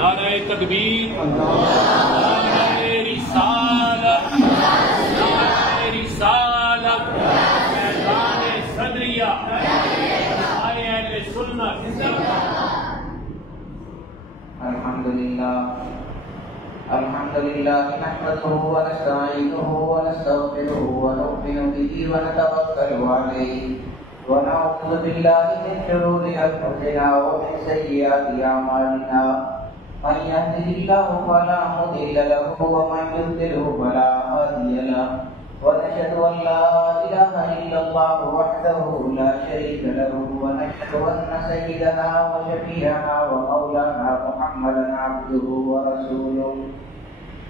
نعرہ تکبیر، نعرہ رسالت، نعرہ رسالت، میدان صدریہ، اہل سنت۔ الحمد لله نحمده ونستعينه ونستغفره ونؤمن به ونتوكل عليه ونعوذ بالله من شرور أنفسنا ومن سيئات أعمالنا من يهده الله فلا مضل له ومن يضلل فلا هادي له ونشهد أن لا إله إلا الله وحده لا شريك له ونشهد أن سيدنا وشفيعنا ومولانا محمدا عبده ورسوله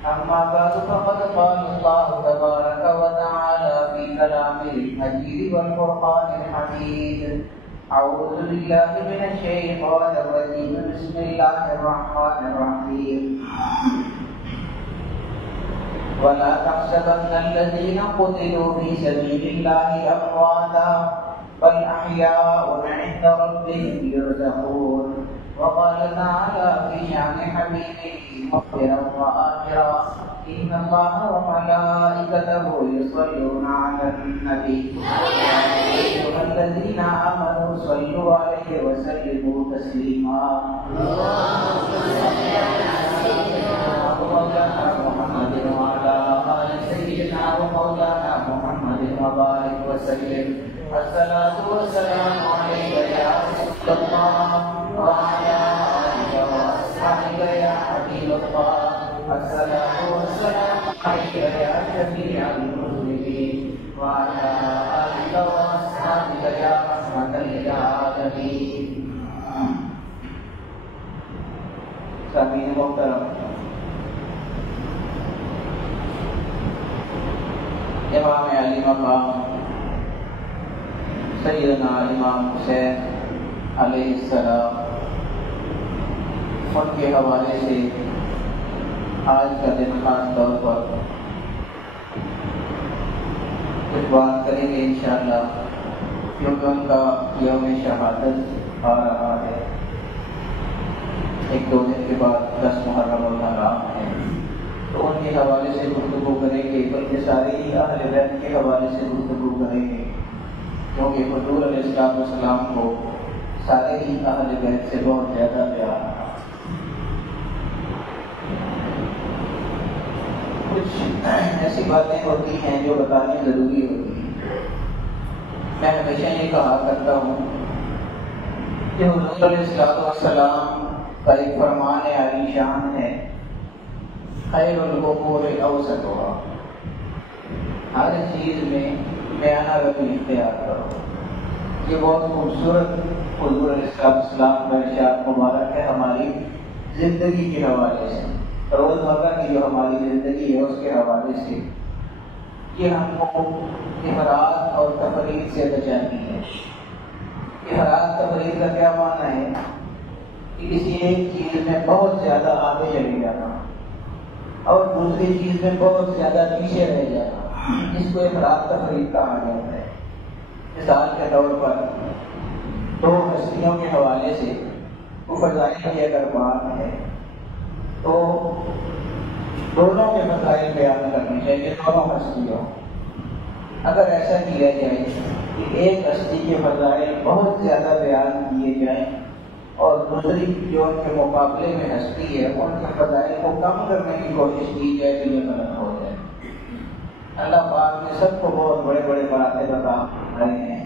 أما بعد فقد قال الله تبارك وتعالى في كلامه المجيد والفرقان الحميد أعوذ بالله من الشيطان الرجيم بسم الله الرحمن الرحيم ولا تحسبن الذين قتلوا في سبيل الله أمواتا بل أحياء عند ربهم يرزقون وقال تعالى في شأن حبيبه مغفرا وآخرا إن الله وملائكته يصلون على النبي يا أيها الذين آمنوا صلوا عليه وسلموا تسليما مولانا محمد وعلى آل سيدنا ومولانا محمد وبارك وسلم الصلاة والسلام عليك يا رسول الله وعلى آلك وأصحابك يا حبيب الله الصلاة والسلام عليك يا شفيع المذنبين وعلى آلك وأصحابك يا رحمة للعالمين. سامعین محترم، امام علی مقام سیدنا امام حسین علیہ السلام ان کے حوالے سے آج کا دن خاص طور پر کچھ بات کریں گے انشاءاللہ، کیونکہ ان کا یوم شہادت آ رہا ہے. ایک دو دن کے بعد 10 محرم الحرام ہے، تو ان کے حوالے سے گفتگو کریں گے، بلکہ سارے ہی اہل بیت کے حوالے سے گفتگو کریں گے، کیونکہ حضور علیہ السلام کو سارے ہی اہل بیت سے بہت زیادہ پیار ہے. کچھ ایسی باتیں ہوتی ہیں جو بتانی ضروری ہوتی ہیں. میں ہمیشہ یہ کہا کرتا ہوں کہ حضور علیہ السلام کا ایک فرمان عالی شان ہے، خیر الامور اوسطها. ہر چیز میں میانہ روی اختیار کرو. یہ بہت خوبصورت حضور علیہ السلام کا ارشاد مبارک ہے ہماری زندگی کے حوالے سے، روزمرہ کی جو ہماری زندگی ہے اس کے حوالے سے. یہ ہم کو افراط اور تفریط سے بچاتی ہے. افراط تفریط کا کیا معنی ہے؟ کہ کسی ایک چیز میں بہت زیادہ آگے چلے جانا اور دوسری چیز میں بہت زیادہ پیچھے رہ جانا، اس کو افراط تفریط کہا جاتا ہے. مثال کے طور پر دو ہستیوں کے حوالے سے وہ فضائل کی اگر بات ہے تو دونوں کے فضائل بیان کرنے چاہیے. دونوں ہستیوں اگر ایسا کیا جائے کہ ایک ہستی کے فضائل بہت زیادہ بیان کیے جائیں اور دوسری جو ان کے مقابلے میں ہستی ہے ان کے فضائل کو کم کرنے کی کوشش کی جائے تو یہ غلط ہو جائے. اللہ پاک نے سب کو بہت بڑے بڑے مراتب عطا فرمائے ہیں.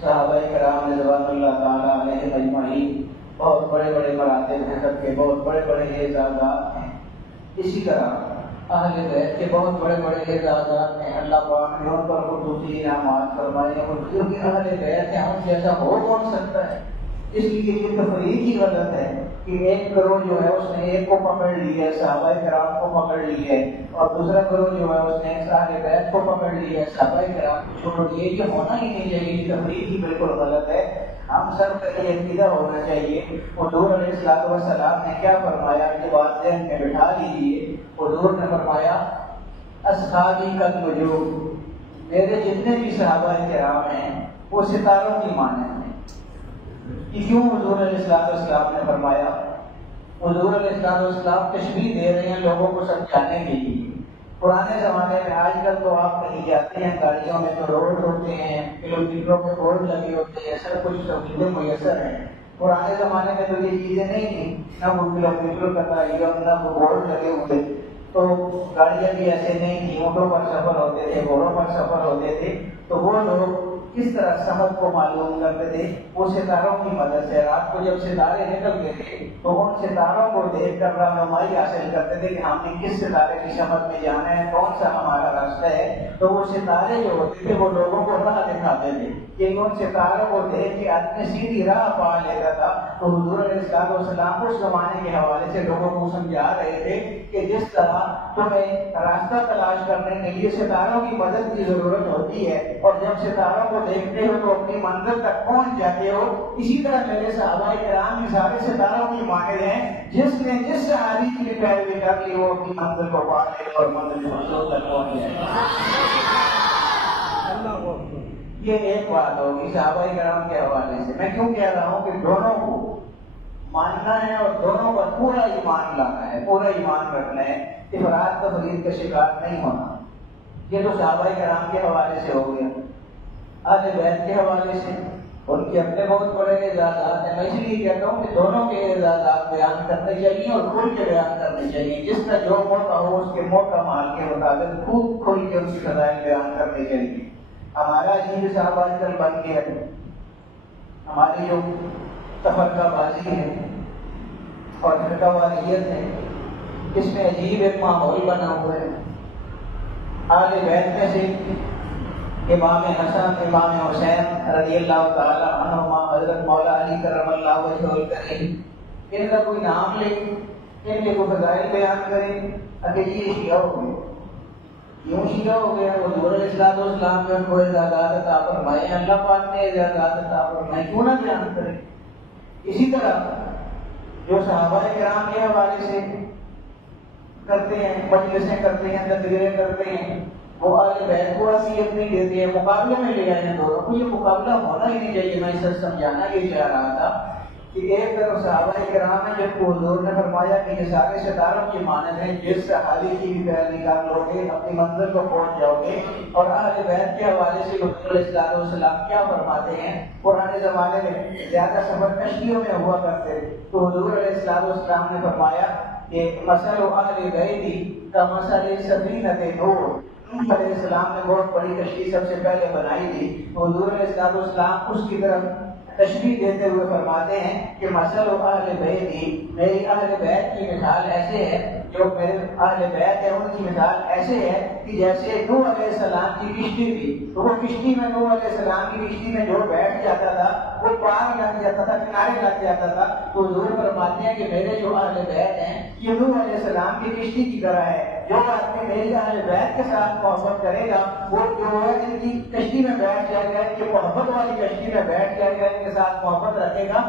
صحابہ کرام رضوان اللہ تعالیٰ علیہم اجمعین بہت بڑے بڑے مراتب ہیں، سب کے بہت بڑے بڑے اعزازات ہیں. اسی طرح اہل بیت کے بہت بڑے بڑے اعزازات ہیں. اللہ پاک نے ان پر خصوصی انعامات فرمائے ہیں، کیونکہ اہل بیت ہیں ان جیسا ہو کون سکتا ہے. اس لیے یہ تفریق ہی غلط ہے کہ ایک گروہ جو ہے اس نے ایک کو پکڑ لی ہے، صحابہ کرام کو پکڑ لی ہے، اور دوسرا گروہ جو ہے اس نے اہل بیت کو پکڑ لی ہے، صحابہ کرام کو چھوڑ دیے. یہ ہونا ہی نہیں چاہیے. یہ تفریق ہی بالکل غلط ہے. ہم سب کا یہ عقیدہ ہونا چاہیے. حضور علیہ السلام نے کیا فرمایا؟ یہ بات ذہن میں بٹھا لیجیے. حضور نے فرمایا اصحابی کالنجوم، میرے جتنے بھی صحابہ کرام ہیں وہ ستاروں کی مانند ہیں. کیوں حضور علیہ السلام نے فرمایا؟ حضور علیہ السلام تشبیہ دے رہے ہیں لوگوں کو سمجھانے کے لیے. پرانے زمانے میں، آج کل تو آپ کہیں جاتے ہیں گاڑیوں میں تو روڈ ہوتے ہیں، کلومیٹروں کے بورڈ لگے ہوتے ہیں، سب کچھ سہولتیں میسر ہیں. پرانے زمانے میں تو یہ چیزیں نہیں تھیں، نہ وہ کلومیٹر کا تعین، نہ وہ بورڈ لگے ہوئے، تو گاڑیاں بھی ایسے نہیں تھیں. اونٹوں پر سفر ہوتے تھے، گھوڑوں پر سفر ہوتے تھے. تو وہ لوگ کس طرح سمجھ کو معلوم کرتے تھے؟ وہ ستاروں کی مدد سے. رات کو جب ستارے نکلتے تھے تو ان ستاروں کو دیکھ کر رہنمائی حاصل کرتے تھے کہ ہم نے کس ستارے کی سمت میں جانا ہے، کون سا ہمارا راستہ ہے. تو وہ ستارے جو ہوتے تھے وہ لوگوں کو راہ دکھاتے تھے کہ ان ستاروں کو دیکھ کے آدمی سیدھی راہ پا لیتا تھا. تو حضور علیہ السلام اس زمانے کے حوالے سے لوگوں کو سمجھا رہے تھے کہ جس طرح تمہیں راستہ تلاش کرنے کے لیے ستاروں کی مدد کی ضرورت ہوتی ہے، اور جب ستاروں کو دیکھتے ہو تو اپنی منزل تک پہنچ جاتے ہو. اسی طرح میرے صحابہ کرام میں سارے ستاروں کی مانند ہیں، جس نے جس صحابی کی پیروی کر لی وہ اپنی منزل کو پا لے اور منزل تک پہنچ جائے. یہ ایک بات ہوگی صحابہ کرام کے حوالے سے. میں کیوں کہہ رہا ہوں کہ دونوں کو ماننا ہے اور دونوں پر پورا ایمان لانا ہے، پورا ایمان رکھنا ہے، افراط تفریط کا شکار نہیں ہونا. یہ تو صحابہ کرام کے حوالے سے ہو گیا. اہل بیت کے حوالے سے ان کے اپنے بہت بڑے اعزازات ہیں. میں اس لیے کہتا ہوں کہ دونوں کے اعزازات بیان کرنے چاہیے اور کھل کے بیان کرنے چاہیے. جس کا جو موقع ہو اس کے موقع مال کے مطابق خوب کھل کے ان کی فضائل بیان کرنے چاہیے. ہمارا عجیب صاحب آج کل بن گیا ہے، ہماری جو تفرقہ بازی ہے اور فرقہ واریت ہے، اس میں عجیب ایک ماحول بنا ہوا ہے. اہل بیت میں سے امام حسن، امام حسین رضی اللہ تعالی عنہما، حضرت مولا علی کرم اللہ وجہہ الکریم، ان کا کوئی نام لے، ان کے کوئی فضائل بیان کریں، اگر یہ شیعہ ہو گئے. یوں شیعہ ہو گیا. حضور علیہ السلام نے ان کو اعزازات عطا فرمائے، اللہ پاک نے اعزازات عطا فرمائے، کیوں نہ بیان کریں. اسی طرح جو صحابہ کرام کے حوالے سے کرتے ہیں، مجلسیں کرتے ہیں، تقریریں کرتے ہیں، وہ اہل بیت کو حیثیت نہیں دیتے ہیں، مقابلے میں لے آئے ہیں دونوں کو. یہ مقابلہ ہونا ہی نہیں چاہیے. میں اسے سمجھانا یہ چاہ رہا تھا کہ ایک طرف صحابہ کرام ہیں جب کو حضور نے فرمایا کہ یہ سارے ستاروں کی مانند ہیں، جس صحابی کی بھی پیروی کر لو گے اپنی منزل کو پہنچ جاؤ گے. اور اہل بیت کے حوالے سے حضور علیہ السلام کیا فرماتے ہیں؟ پرانے زمانے میں زیادہ سفر کشتیوں میں ہوا کرتے تھے، تو حضور علیہ السلام نے فرمایا کہ مثل اہل بیتی کمثل سفینۃ نوح. نوح علیہ السلام نے بہت بڑی کشتی سب سے پہلے بنائی تھی، تو حضور علیہ السلام اس کی طرف تشبیہ دیتے ہوئے فرماتے ہیں کہ مثل اہل بیتی، میری اہل بیت کی مثال ایسے ہے، جو میرے اہل بیت ہے ان کی مثال ایسے ہے کہ جیسے نوح علیہ السلام کی کشتی تھی، تو وہ کشتی میں نوح علیہ السلام کی کشتی میں جو بیٹھ جاتا تھا وہ پار لگ جاتا تھا، کنارے لگ جاتا تھا. تو حضور فرماتے ہیں کہ میرے جو اہل بیت ہیں یہ نوح علیہ السلام کی کشتی کی طرح ہے. جو آدمی میری اہل بیت کے ساتھ محبت کرے گا وہ جو ہے ان کی کشتی میں بیٹھ جائے گا، ان کی محبت والی کشتی میں بیٹھ جائے گا، ان کے ساتھ محبت رکھے گا،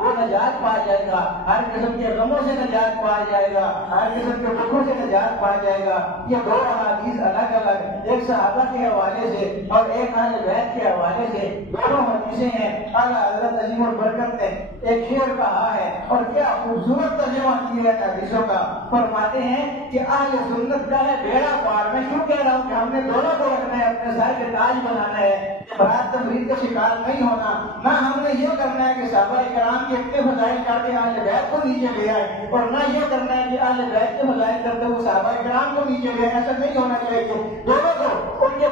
وہ نجات پا جائے گا، ہر قسم کے غموں سے نجات پا جائے گا، ہر قسم کے دکھوں سے نجات پا جائے گا. یہ دو احادیث الگ الگ، ایک صحابہ کے حوالے سے اور ایک اہل بیت کے حوالے سے، دونوں حدیثیں ہیں. اعلیٰ حضرت عظیم البرکت نے ایک شعر کہا ہے اور کیا خوبصورت ترجمہ کیا ہے حدیثوں کا. فرماتے ہیں کہ اہل سنت کا ہے بیڑا پار. میں کیوں کہہ رہا ہوں کہ ہم نے دونوں کو رکھنا ہے، اپنے سر کے تاج بنانا ہے، برات تفریق کا شکار نہیں ہونا. نہ ہم نے یہ کرنا ہے کہ صحابہ کرام کے اتنے فضائل کر کے اہل بیت کو نیچے لے آئے، اور نہ یہ کرنا ہے کہ اہل بیت کے فضائل کرتے ہوئے صحابہ کرام کو نیچے لے آئے. ایسا نہیں ہونا چاہیے. دونوں کو ان کے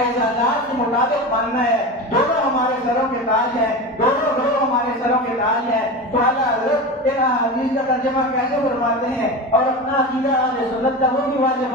اعزازات کے مطابق ماننا ہے. دونوں ہمارے سروں کے تاج ہیں، دونوں گروہ ہمارے سروں کے تاج ہیں. تو اعلیٰ حضرت ان حدیث کا ترجمہ کیسے فرماتے ہیں اور اپنا عقیدہ اہل سنت کا وہ بھی واضح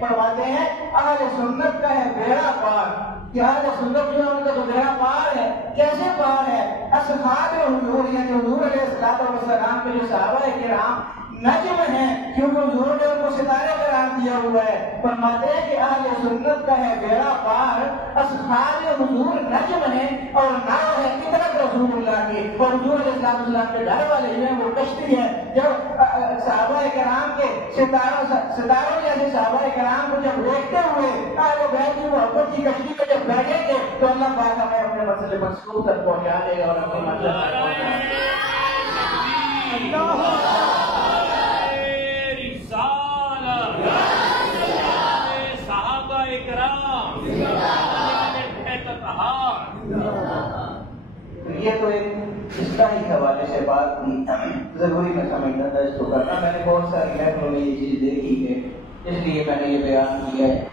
فرماتے ہیں اہل سنت کا ہے بیڑا پار. کہ اہل سنت جو ہے ان کا تو بیڑا پار ہے. کیسے پار ہے؟ اصحاب حضور یعنی حضور علیہ السلام کے جو صحابہ کرام نجم ہیں، کیونکہ حضور نے ان کو ستارے قرار دیا ہوا ہے. فرماتے ہیں کہ اہل سنت کا ہے بیڑا پار، اصحاب حضور نجم ہیں اور ناؤ ہے فطرت رسول اللہ کی، اور حضور علیہ السلام کے گھر والے جو ہیں وہ کشتی ہے. جب صحابہ کرام کے ستاروں جیسے صحابہ کرام کو جب دیکھتے ہوئے اہل بیت کی محبت کی کشتی میں جب بیٹھیں گے تو اللہ پاک ہمیں اپنے مسئلے مقصود تک پہنچا دے گا اور اپنے مطلب تک پہنچا دے گا. یہ تو ایک اصلاحی حوالے سے بات تھی، ضروری میں سمجھتا تھا اس کو کرنا. میں نے بہت ساری لہروں میں یہ چیز دیکھی ہے، اس لیے میں نے یہ بیان کیا ہے.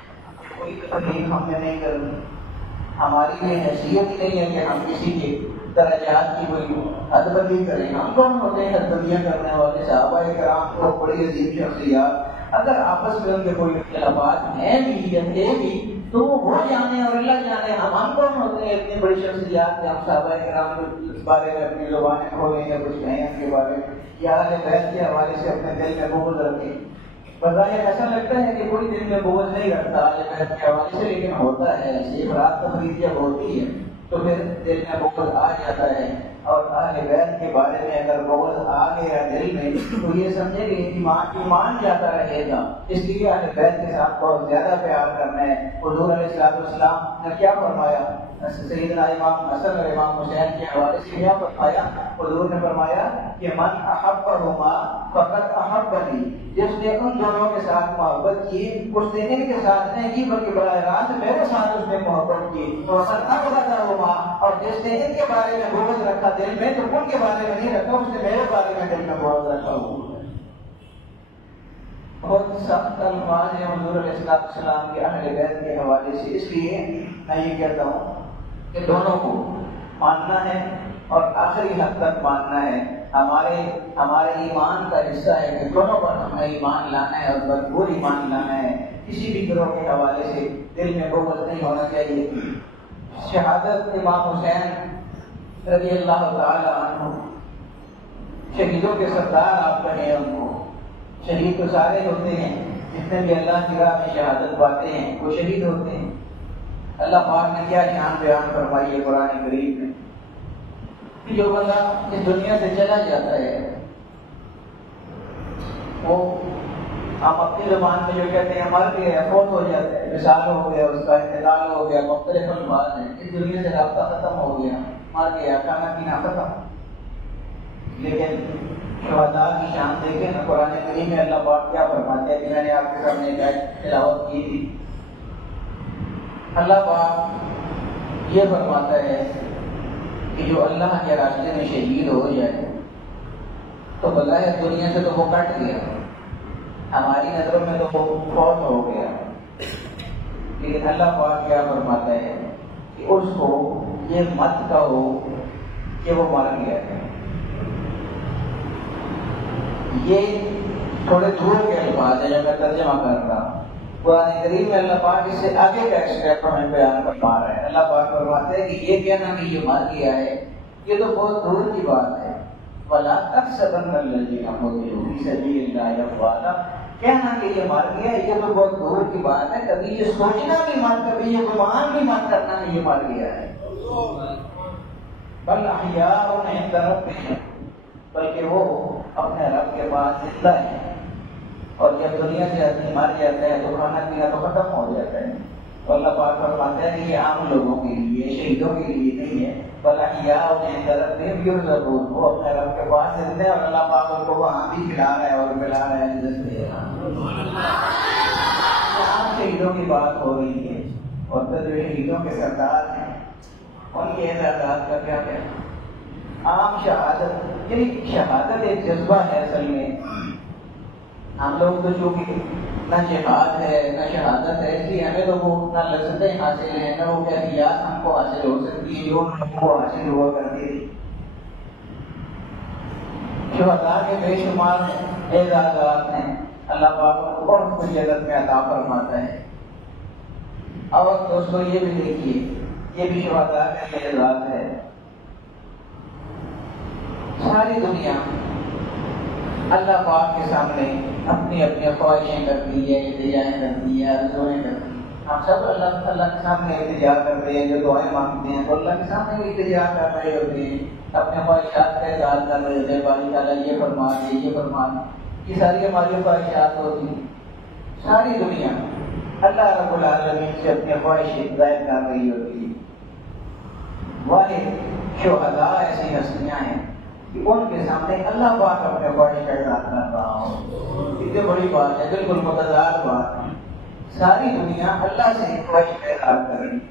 کوئی تکلیف ہم نے نہیں کرنی، ہماری یہ حیثیت ہی نہیں ہے کہ ہم کسی کے درجات کی کوئی حد بندی کریں. ہم کون ہوتے ہیں حد بندیاں کرنے والے؟ صحابہ کرام کو بڑی عظیم شخصیات، اگر آپس میں ان کے کوئی اختلافات ہیں بھی یا تھے بھی تو وہ جانے اور اللہ جانے. ہم کون ہوتے ہیں اتنی بڑی شخصیات کہ ہم صحابہ کرام کے بارے میں اپنی زبانیں کھولیں یا کچھ کہیں ان کے بارے میں، یا اہل بیت کے حوالے سے اپنے دل میں بغض رکھیں. بظاہر ایسا لگتا ہے کہ کوئی دل میں بوجھ نہیں رکھتا اہل بیت کے حوالے سے، لیکن ہوتا ہے ایسی افراد تفریح جب ہوتی ہے تو پھر دل میں بوجھ آ جاتا ہے. اور اہل بیت کے بارے میں اگر بغض آ گیا دل میں تو یہ سمجھے کہ ایمان جاتا رہے گا. اس لیے اہل بیت کے ساتھ بہت زیادہ پیار کرنا ہے. حضور علیہ السلام نے کیا فرمایا؟ سیدنا امام حسن اور امام حسین کے حوالے سے کیا فرمایا؟ حضور نے فرمایا کہ من احبہما فقد احبنی، جس نے ان دونوں کے ساتھ محبت کی اس نے ان کے ساتھ نہیں کی بلکہ براہ راست میرے ساتھ اس نے محبت کی. تو ابغضہما، اور جس نے ان کے بارے میں بغض رکھا دل میں تو ان کے بارے میں نہیں رکھا، اس نے میرے بارے میں دل میں بغض رکھا ہوا ہے. بہت سخت الفاظ ہیں حضور علیہ السلام کے اہل بیت کے حوالے سے. اس لیے میں یہ کہتا ہوں کہ دونوں کو ماننا ہے اور آخری حد تک ماننا ہے. ہمارے ایمان کا حصہ ہے کہ دونوں پر ہمیں ایمان لانا ہے اور بھرپور ایمان لانا ہے. کسی بھی گروہ کے حوالے سے دل میں بغض نہیں ہونا چاہیے. شہادت امام حسین رضی اللہ تعالی عنہ، شہیدوں کے سردار آپ کہیں ان کو. شہید تو سارے ہوتے ہیں، جتنے بھی اللہ کی راہ میں شہادت پاتے ہیں وہ شہید ہوتے ہیں. اللہ پاک نے کیا شان بیان فرمائی ہے قرآن کریم میں کہ جو بندہ اس دنیا سے چلا جاتا ہے وہ، ہم اپنی زبان میں جو کہتے ہیں مر گیا، فوت ہو جاتا ہے، وصال ہو گیا، اس کا انتقال ہو گیا، مختلف الفاظ ہیں. اس دنیا سے رابطہ ختم ہو گیا، مر گیا، کھانا پینا ختم. لیکن شہداء کی شان دیکھیں نا قرآن کریم میں اللہ پاک کیا فرماتے ہیں کہ میں نے آپ کے سامنے تلاوت کی تھی. اللہ پاک یہ فرماتا ہے کہ جو اللہ کے راستے میں شہید ہو جائے تو بظاہر دنیا سے تو وہ کٹ گیا، ہماری نظروں میں تو وہ فوت ہو گیا. لیکن اللہ پاک کیا فرماتا ہے کہ اس کو یہ مت کہو کہ وہ مر گیا ہے. یہ تھوڑے دور کے الفاظ ہیں جو میں ترجمہ کر رہا ہوں. قرآن کریم میں اللہ پاک اس سے آگے کا ایکسپیکٹ ہمیں بیان کر پا رہا ہے. اللہ پاک فرماتے ہیں کہ یہ کہنا کہ یہ مر گیا ہے یہ تو بہت دور کی بات ہے. وَلَا تَحْسَبَنَّ الَّذِينَ قُتِلُوا فِي سَبِيلِ اللَّهِ أَمْوَاتًا، کہنا کہ یہ مر گیا یہ تو بہت دور کی بات ہے. کبھی یہ سوچنا بھی مت، کبھی یہ گمان بھی مت کرنا کہ یہ مر گیا ہے. بل احیاء عند ربهم، بلکہ وہ اپنے رب کے پاس زندہ ہے. اور جب دنیا سے آدمی مر جاتا ہے تو کھانا پینا تو ختم ہو جاتا ہے. تو اللہ پاک فرماتا ہے کہ یہ عام لوگوں کے لیے، شہیدوں کے لیے نہیں ہے. بل احیاء عند ربهم يرزقون، وہ اپنے رب کے پاس زندہ ہے اور اللہ پاک ان کو وہاں بھی کھلا رہا ہے اور پلا رہا ہے. رزق دے رہا ہے. عام شہیدوں کی بات ہو رہی ہے اور پھر جو شہیدوں کے سردار ہیں ان کے اعزازات کا کیا کہنا. عام شہادت، یعنی شہادت ایک جذبہ ہے اصل میں. ہم لوگ تو چونکہ نہ جہاد ہے نہ شہادت ہے، اس لیے ہمیں تو وہ نہ لذتیں حاصل ہیں نہ وہ کیفیات ہم کو حاصل ہو سکتی ہے جو ہم کو حاصل ہوا کرتی ہے. شہداء کے بے شمار اعزازات ہیں، اللہ پاک کو بہت کچھ جگت میں عطا فرماتا ہے. اور دوستو یہ بھی دیکھیے، یہ بھی شہداء کا اعزاز ہے. ساری دنیا اللہ پاک کے سامنے اپنی اپنی خواہشیں کرتی ہے، التجائیں کرتی ہے، آرزوئیں کرتی ہے. ہم سب اللہ کے سامنے التجا کرتے ہیں، جو دعائیں مانگتے ہیں وہ اللہ کے سامنے التجا کر رہے ہوتے ہیں، اپنے خواہشات کا اظہار کر رہے ہوتے ہیں. باری تعالیٰ یہ فرما دے، یہ فرما دے. یہ ساری ہماری خواہشات ہوتی ہیں. ساری دنیا اللہ رب العالمین سے اپنی خواہشیں ظاہر کر رہی ہوتی ہے. واحد شہداء ایسی ہستیاں ہیں کہ ان کے سامنے اللہ پاک اپنے خواہش کا اظہار کر رہا ہو. اتنی بڑی بات ہے، بالکل متضاد بات ہے. ساری دنیا اللہ سے خواہش کا اظہار کر رہی ہے.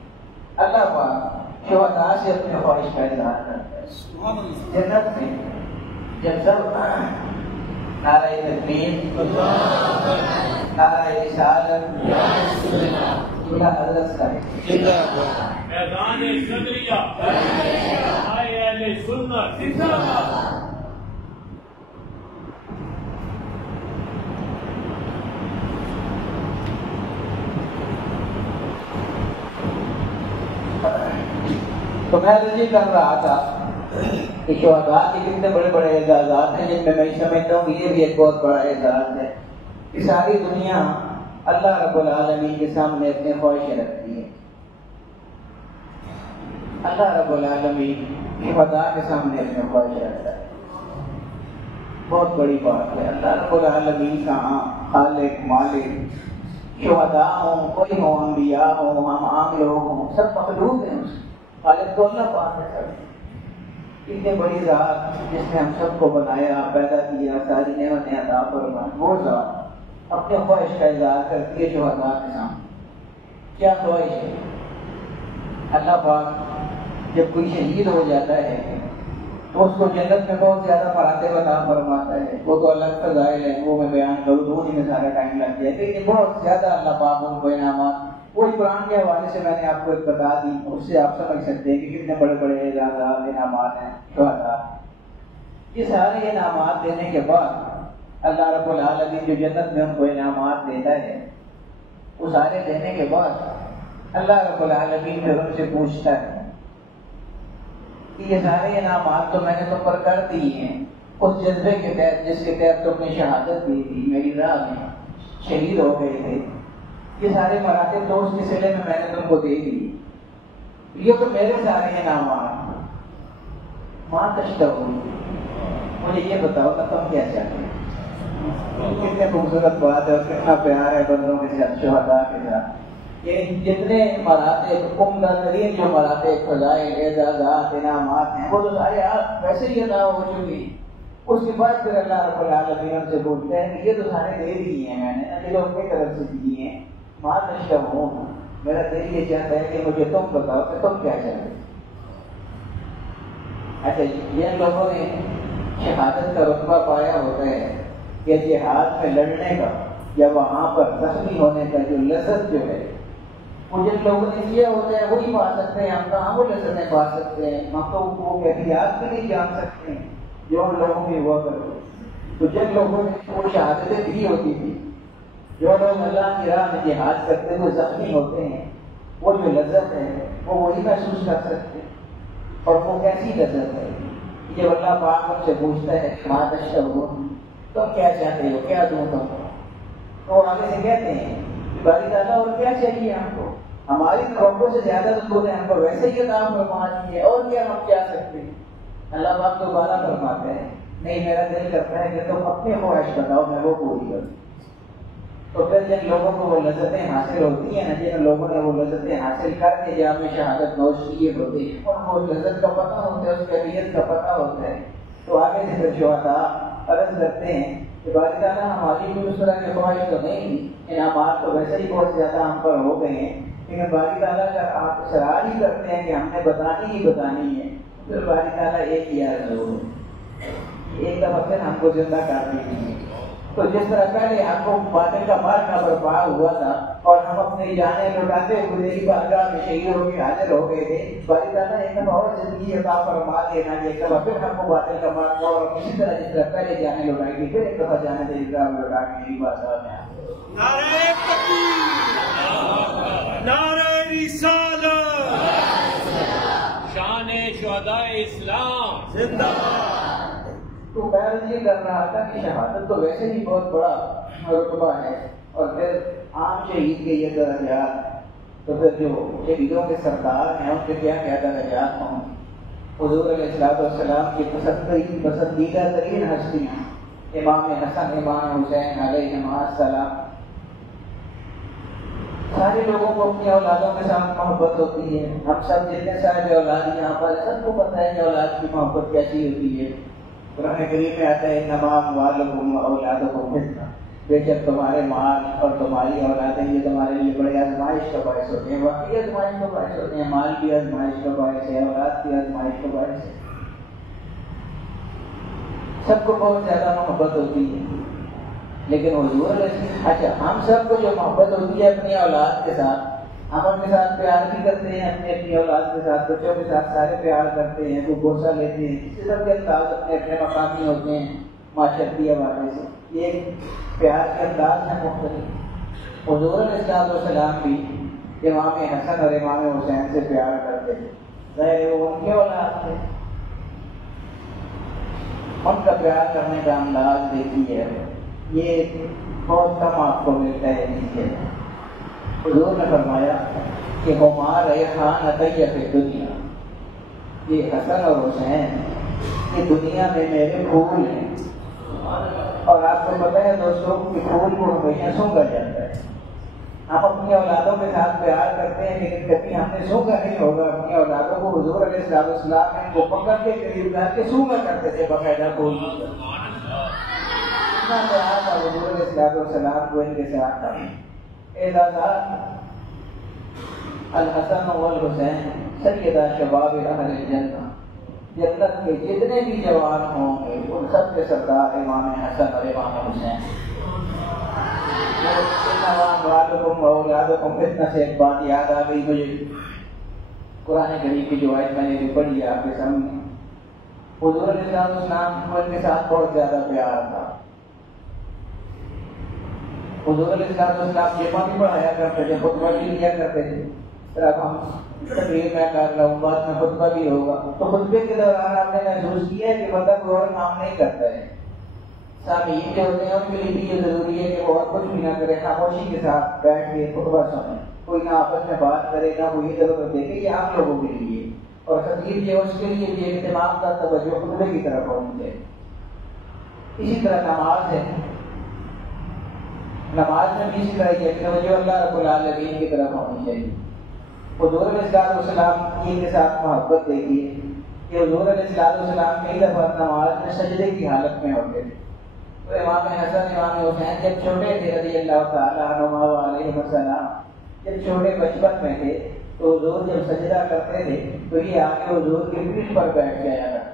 اللہ پاک شہداء سے اپنے خواہش کا اظہار کرتا ہے. جنت میں جب سب نعرہ تکبیر، نعرہ رسالت، حضرت میدان صدریہ، اہل سنت زندہ باد. تو میں رضی کر رہا تھا کہ شہداء کے کتنے بڑے بڑے اعزازات ہیں جن میں میں سمجھتا ہوں کہ یہ بھی ایک بہت بڑا اعزاز ہے. کہ ساری دنیا اللہ رب العالمین کے سامنے اپنے خواہشیں رکھتی ہے. اللہ رب العالمین خدا کے سامنے اپنے خواہشیں رکھتا ہے. بہت بڑی بات ہے. اللہ رب العالمین کا خالق مالک شہداء ہوں، کوئی ہوں، انبیاء ہوں، ہم عام لوگ ہوں، سب مخلوق ہیں. خالق تو اللہ پاک ہے. سب اتنی بڑی ذات جس نے ہم سب کو بنایا، پیدا کیا، ساری نعمتیں عطا فرمائیں، وہ ذات اپنے خواہش کا اظہار کرتی ہے شہداء کے سامنے. کیا خواہش ہے؟ اللہ پاک جب کوئی شہید ہو جاتا ہے تو اس کو جنت میں بہت زیادہ مراتب عطا فرماتا ہے. وہ تو الگ فضائل ہے، وہ میں بیان کروں تو انہیں میں سارا ٹائم لگ جائے، لیکن بہت زیادہ اللہ پاک ان کو انعامات، وہی قرآن کے حوالے سے میں نے آپ کو ایک بتا دی، اس سے آپ سمجھ سکتے ہیں کہ کتنے بڑے بڑے اعزازات انعامات ہیں شہداء. یہ سارے انعامات دینے کے بعد اللہ رب العالمین جو جنت میں ان کو انعامات دیتا ہے، وہ سارے دینے کے بعد اللہ رب العالمین پھر ان سے پوچھتا ہے کہ یہ سارے انعامات تو میں نے تم پر کر دی ہیں اس جذبے کے تحت جس کے تحت تم نے شہادت دی تھی، میری راہ میں شہید ہو گئے تھے. یہ سارے مراتب تو اس کے سلے میں نے تم کو دے دی. یہ تو میرے سارے انعامات. ماں تشتہو، مجھے یہ بتاؤ کہ تم کیا چاہتے ہیں؟ کتنے خوبصورت بات ہے اور کتنا پیار ہے بندوں کے ساتھ، شہداء کے ساتھ. یہ جتنے مراتب، عمدہ ترین جو مراتب، فضائل، اعزازات، انعامات ہیں، وہ تو سارے آپ ویسے ہی عطا ہو چکی. اس کے بعد پھر اللہ رب العالمین ان سے بولتے ہیں کہ یہ تو سارے دے دیے ہیں میں نے، یہ لوگ کی طرف سے دیے ہیں. ماں تشتہو، میرا دل یہ چاہتا ہے کہ مجھے تم بتاؤ کہ تم کیا چاہتے ہیں. اچھا، جن لوگوں نے شہادت کا رتبہ پایا ہوتا ہے کہ جہاد میں لڑنے کا یا وہاں پر زخمی ہونے کا جو لذت جو ہے وہ جن لوگوں نے کیا ہوتا ہے وہی پا سکتے ہیں. ہم کہاں وہ لذتیں پا سکتے ہیں؟ ہم تو وہ کیفیات بھی نہیں جان سکتے ہیں جو ان لوگوں کی ہوا کرتے. تو جن لوگوں نے وہ شہادتیں دی ہوتی تھی، جو لوگ اللہ کی راہ میں جہاد کرتے ہوئے زخمی ہوتے ہیں، وہ جو لذت ہے وہ وہی محسوس کر سکتے ہیں. اور وہ کیسی لذت ہے؟ یہ اللہ پاک ہم سے پوچھتا ہے ماں تشتہو، تم کیا چاہتے ہو، کیا دوں تم کو؟ تو آگے سے کہتے ہیں کہ باری تعالیٰ اور کیا چاہیے ہم کو؟ ہماری خوابوں سے زیادہ تو تم نے ہم کو ویسے ہی عطا فرما دی ہے، اور کیا ہم چاہ سکتے ہیں؟ اللہ پاک دوبارہ فرماتے ہیں نہیں، میرا دل کرتا ہے کہ تم اپنی خواہش بتاؤ، میں وہ پوری کروں. تو پھر جن لوگوں کو وہ لذتیں حاصل ہوتی ہیں نا، جن لوگوں نے وہ لذتیں حاصل کر کے جہاں میں شہادت نوش کیے ہوتے ہیں، ان کو لذت کا پتہ ہوتا ہے، اس کیفیت کا پتہ ہوتا ہے. تو آگے سے پھر شہداء عرض کرتے ہیں کہ باری تعالیٰ ہماری کوئی اس طرح کی خواہش تو نہیں تھی، انعامات تو ویسے ہی بہت زیادہ ہم پر ہو گئے ہیں، لیکن باری تعالیٰ اگر آپ اصرار ہی کرتے ہیں کہ ہم نے بتانی ہی بتانی ہے، پھر باری تعالیٰ ایک ہی عرض ہو، ایک دفعہ پھر ہم کو زندہ کر دیجیے. تو جس طرح پہلے ہم کو باطل کا مارکا برپا ہوا تھا اور ہم اپنی جانیں لوٹاتے ہوئے ہی بارگاہ میں شہید ہو کے حاضر ہو گئے تھے، باری تعالیٰ ایک دفعہ اور زندگی عطا فرما دینا، ایک دفعہ پھر ہم کو باطل کا مارکا اور اسی طرح جس طرح پہلے جانیں لوٹائی تھی پھر ایک دفعہ جانے دے لوٹا کے میری بات میں. نعرہ تکبیر، نعرہ رسالت، شان شہداء اسلام زندہ باد. تو خیال یہ کر رہا تھا کہ شہادت تو ویسے ہی بہت بڑا رتبہ ہے، اور پھر عام شہید کے یہ درجات، تو پھر جو شہیدوں کے سردار ہیں ان کے کیا کیا درجات ہوں. حضور علیہ السلام کی پسندیدہ ترین ہستیاں امام حسن، امام حسین علیہ السلام. سارے لوگوں کو اپنی اولادوں کے ساتھ محبت ہوتی ہے. ہم سب جتنے سارے اولاد یہاں پر سب کو پتہ ہے کہ اولاد کی محبت کیسی ہوتی ہے. قرآن کریم میں آتا ہے تمام والدکم اولادکم فتنہ، بے شک تمہارے مال اور تمہاری اولادیں یہ تمہارے لیے بڑے آزمائش کا باعث ہوتے ہیں. واقعی آزمائش کا باعث ہوتے ہیں، مال بھی آزمائش کا باعث ہے، اولاد بھی آزمائش کا باعث ہے. سب کو بہت زیادہ محبت ہوتی ہے، لیکن حضور اچھا ہم سب کو جو محبت ہوتی ہے اپنی اولاد کے ساتھ، ہم ان کے ساتھ پیار بھی کرتے ہیں، اپنی اولاد کے ساتھ، بچوں کے ساتھ سارے پیار کرتے ہیں، وہ بوسہ لیتے ہیں. کسی سب کے انداز اپنے مقامی ہوتے ہیں معاشرتی حوالے سے. یہ پیار کے انداز ہیں مختلف. حضور علیہ السلام بھی امام حسن اور امام حسین سے پیار کرتے تھے، ظاہر وہ ان کے اولاد تھے. ان کا پیار کرنے کا انداز دیکھی ہے. یہ بہت کم آپ کو ملتا ہے نیچے۔ حضور نے فرمایا کہ ہما ریحان عطیہ فی دنیا، یہ حسن اور حسین یہ دنیا میں میرے پھول ہیں۔ اور آپ کو پتہ ہے دوستوں کہ پھول کو ہمیشہ سونگا جاتا ہے۔ ہم اپنی اولادوں کے ساتھ پیار کرتے ہیں لیکن کبھی ہم نے سونگا نہیں ہوگا اپنی اولادوں کو۔ حضور علیہ السلام نے وہ پکڑ کے قریب لا کے سونگا کرتے تھے باقاعدہ پھول۔ اتنا پیار تھا حضور علیہ السلام کو ان کے ساتھ۔ اعزازات، الحسن والحسین سیدہ شباب اہل الجنہ، جنت کے جتنے بھی جوان ہوں گے ان سب کے سردار امام حسن اور امام حسین۔ فتنہ سے ایک بات یاد آ گئی مجھے، قرآن کریم کی جو آیت میں نے بھی پڑھی ہے آپ کے سامنے۔ حضور علیہ السلام کو ان کے ساتھ بہت زیادہ پیار تھا۔ حضور علیہ السلام جمعہ بھی پڑھایا کرتے تھے، خطبہ بھی لیا کرتے تھے۔ اب ہم تقریر میں کر رہا ہوں، بعد میں خطبہ بھی ہوگا، تو خطبے کے دوران آپ نے محسوس کیا کہ بندہ کوئی اور کام نہیں کرتا ہے۔ سامعین جو ہوتے ہیں ان کے لیے بھی یہ ضروری ہے کہ وہ اور کچھ بھی نہ کرے، خاموشی کے ساتھ بیٹھ کے خطبہ سنیں، کوئی نہ آپس میں بات کرے نہ کوئی ادھر ادھر دیکھے۔ یہ آپ لوگوں کے لیے، اور خطیب جو اس کے لیے بھی اہتمام کا توجہ خطبے کی طرف ہونی چاہیے۔ اسی طرح نماز ہے، نماز میں بھی اسی طرح یہ توجہ اللہ رب العالمین کی طرف ہونی چاہیے۔ حضور علیہ السلام کے ساتھ محبت دیکھیے کہ حضور علیہ السلام کئی دفعہ نماز میں سجدے کی حالت میں ہوتے تھے۔ تو امام حسن امام حسین جب چھوٹے تھے رضی اللہ تعالیٰ عنہما علیہ السلام، جب چھوٹے بچپن میں تھے تو حضور جب سجدہ کرتے تھے تو یہ آگے حضور کی پیٹھ پر بیٹھ جایا کرتے۔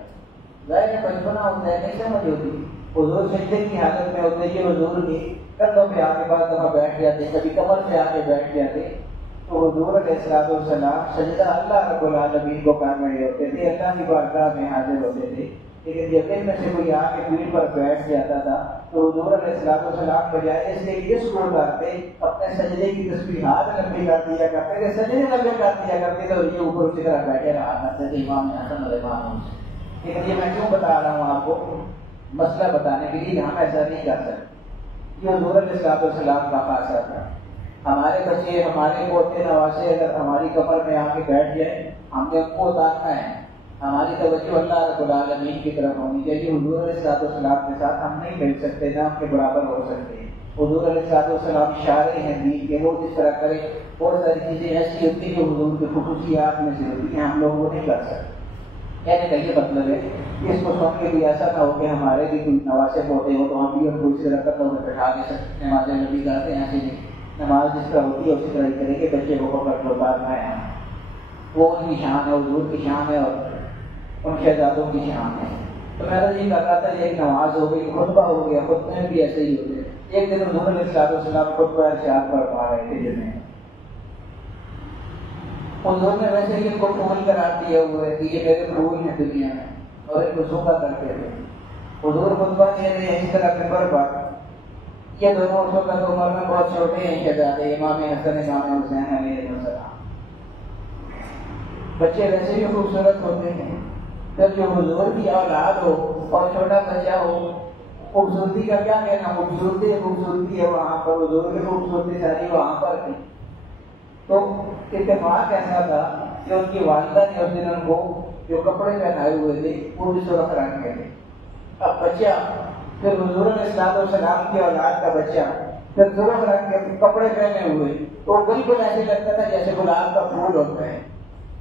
ظاہر بچپنا ہوتا ہے، نہیں سمجھ ہوتی، حضور سجدے کی حالت میں ہوتے کہ حضور کی کندھوں پہ آگے بعد دفعہ بیٹھ جاتے، کبھی کمر پہ آگے بیٹھ جاتے۔ تو حضور علیہ السلام سجدہ اللہ رب العالمین کو کر رہے ہوتے تھے، اللہ کی بارگاہ میں حاضر ہوتے تھے، لیکن جب ان میں سے کوئی آ کے پیٹھ پر بیٹھ جاتا تھا تو حضور علیہ السلام بجائے اس لیے یہ سکول کرتے اپنے سجدے کی تسبیحات لمبی کر دیا کرتے تھے، سجدے لمبے کر دیا کرتے تھے اور یہ اوپر اسی طرح بیٹھے رہا کرتے تھے امام حسن اور امام حسین۔ لیکن یہ میں کیوں بتا رہا ہوں آپ کو؟ مسئلہ بتانے کے لیے ہم ایسا نہیں کر سکتے۔ یہ حضور علیہ السلام کا خاصہ تھا۔ ہمارے بچے، ہمارے پوتے نواسے اگر ہماری کمر میں آ کے بیٹھ جائے، ہم نے ان کو اتارنا ہے۔ ہماری توجہ اللہ رب العالمین کی طرف ہونی چاہیے۔ حضور علیہ السلام کے ساتھ ہم نہیں مل سکتے، نہ ان کے برابر ہو سکتے۔ حضور علیہ السلام اشارے ہیں دین کے، وہ جس طرح کرے بہت ساری چیزیں ایسی ہوتی ہیں جو حضور کی خصوصیات میں سے ہوتی ہیں، ہم لوگ وہ نہیں کر سکتے۔ کہنے کا یہ مطلب ہے کہ اس کو سن کے بھی ایسا نہ ہو کہ ہمارے بھی کوئی نواسے پوتے ہو تو ہم بھی ان کو اس طرح کرتے ہوئے بٹھا کے نماز نبی کرتے ہیں، ایسے نہیں۔ نماز جس طرح ہوتی ہے اسی طرح کریں گے، بچے کو پکڑ کے اتارنا ہے، وہ ان کی شان ہے، حضور کی شان ہے اور ان شہزادوں کی شان ہے۔ تو میں تو یہ کر رہا تھا، ایک نماز ہو گئی، خطبہ ہو گیا، خطبے میں بھی ایسے ہی ہوتے۔ ایک دن حضور علیہ السلام خطبہ ارشاد فرما رہے تھے جن میں حضور نے ویسے ہی ان کو پھول قرار دیا ہوا ہے کہ یہ میرے پھول ہیں دنیا میں، اور ان کو سونگا کرتے تھے۔ حضور خطبہ دے رہے ہیں اس طرح ممبر پر، یہ دونوں اس وقت عمر میں بہت چھوٹے ہیں شہزادے امام حسن امام حسین علیہ السلام۔ بچے ویسے بھی خوبصورت ہوتے ہیں، جب جو حضور کی اولاد ہو اور چھوٹا بچہ ہو، خوبصورتی کا کیا کہنا، خوبصورتی ہے وہاں پر، حضور کی خوبصورتی ساری وہاں پر تھی۔ تو اتفاق ایسا تھا کہ ان کی والدہ نے اس دن ان کو جو کپڑے پہنائے ہوئے تھے وہ بھی سرخ رنگ کے تھے۔ اب بچہ پھر حضور علیہ السلام کی اولاد کا بچہ پھر سرخ رنگ کے کپڑے پہنے ہوئے تو بالکل ایسے لگتا تھا جیسے گلاب کا پھول ہوتا ہے۔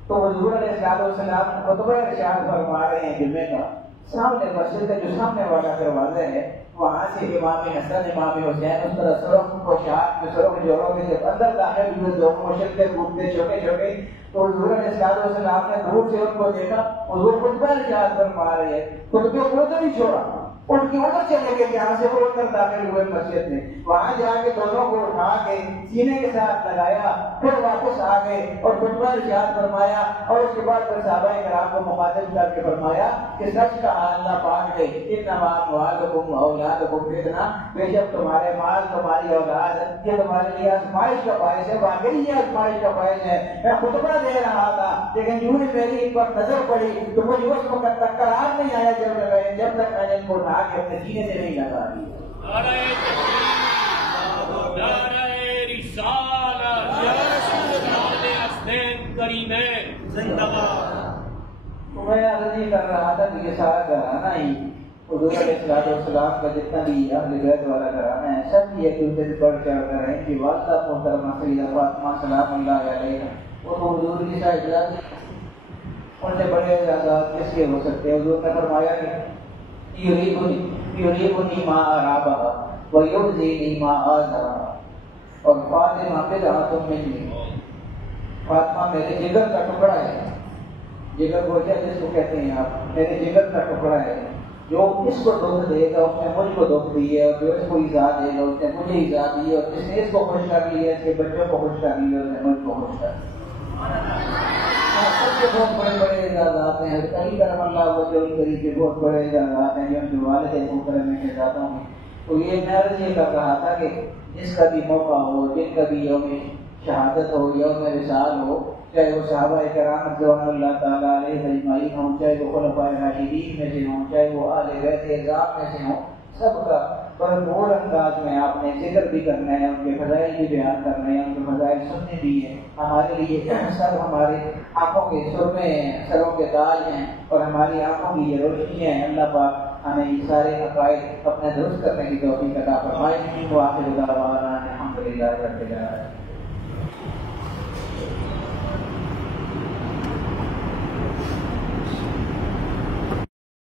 تو حضور علیہ السلام خطبہ ارشاد فرما رہے ہیں جمعے کا، سامنے مسجد کا جو سامنے والا دروازہ ہے وہاں سے امام حسن امام حسین اس طرح سرخ پوشاک میں سرخ جوڑوں میں جب اندر داخل ہوئے دونوں مشرقے کودتے چھوٹے چھوٹے، تو حضور علیہ السلام نے دور سے ان کو دیکھا، حضور خطبہ ارشاد فرما رہے ہیں، خطبے کو تو نہیں چھوڑا، ان کی عمر چلے گئے جہاں سے وہ اندر داخل ہوئے مسجد میں، وہاں جا کے دونوں کو اٹھا کے سینے کے ساتھ لگایا، پھر واپس آ گئے اور خطبہ ارشاد فرمایا، اور اس کے بعد پھر صحابہ کرام کو مخاطب کر کے فرمایا کہ سچ کہا اللہ پاک نے، انما اموالکم واولادکم فتنہ، بے شک تمہارے مال تمہاری اولاد یہ تمہارے لیے آزمائش کا باعث ہے، واقعی یہ آزمائش کا باعث ہے۔ میں خطبہ دے رہا تھا لیکن یوں ہی میری ایک بار نظر پڑی تو مجھے اس وقت تک قرار نہیں آیا جب تک میں نے ان کو اٹھا کے اپنے سینے سے نہیں لگا دیا۔ نعرہ رسالت، شان حسنین کریمین زندہ باد۔ میں عرض یہ کر رہا تھا کہ یہ سارا گھرانہ ہی حضور علیہ السلام کا جتنا بھی اہل بیت والا گھرانہ ہے، سب یہ ایک دوسرے سے بڑھ چڑھ کر ہیں کہ والدہ محترمہ سیدہ فاطمہ سلام اللہ علیہ وہ تو حضور کی شاہدات، ان سے بڑے اعزازات کس کے ہو سکتے ہیں؟ حضور نے فرمایا کہ یریبنی ما ارابہ ویرضینی ما آزرہ، اور فاطمہ بضعۃ منی، فاطمہ میرے جگر کا ٹکڑا ہے، جگر کو جس کو کہتے ہیں آپ، میرے جگر کا ٹکڑا ہے، جو اس کو دکھ دے گا اس نے مجھ کو دکھ دی ہے، اور جو اس کو ایذا دے گا اس نے مجھے ایذا دی ہے، اور جس نے اس کو خوش کر لیا اس کے بچوں کو خوش کر لیا اس نے مجھ کو خوش کر لیا۔ سب کے بہت بڑے بڑے اعزازات ہیں، کئی کرم اللہ وجہ کریم کے بہت بڑے اعزازات ہیں جو ان کے والد محترم میں جاتا ہوں۔ تو یہ میں عرض یہ کر رہا تھا کہ جس کا بھی موقع ہو، جن کا بھی یوم شہادت ہو، یوم وصال ہو، چاہے وہ صحابہ کرام رضوان اللہ تعالیٰ علیہ اجمعین ہوں، چاہے وہ خلفائے راشدین میں سے ہوں، چاہے وہ اہل بیت اعظام میں سے ہوں، سب کا بھرپور انداز میں آپ نے ذکر بھی کرنا ہے، ان کے فضائل بھی بیان کرنے ہیں، ان کے فضائل سننے بھی ہیں۔ ہمارے لیے سب ہمارے آنکھوں کے سرمے ہیں، سروں کے تاج ہیں، اور ہماری آنکھوں کی یہ روشنی ہے۔ اللہ پاک ہمیں یہ سارے عقائد اپنے درست کرنے کی توفیق عطا فرمائے۔ وآخر دعوانا الحمدللہ رب العالمین۔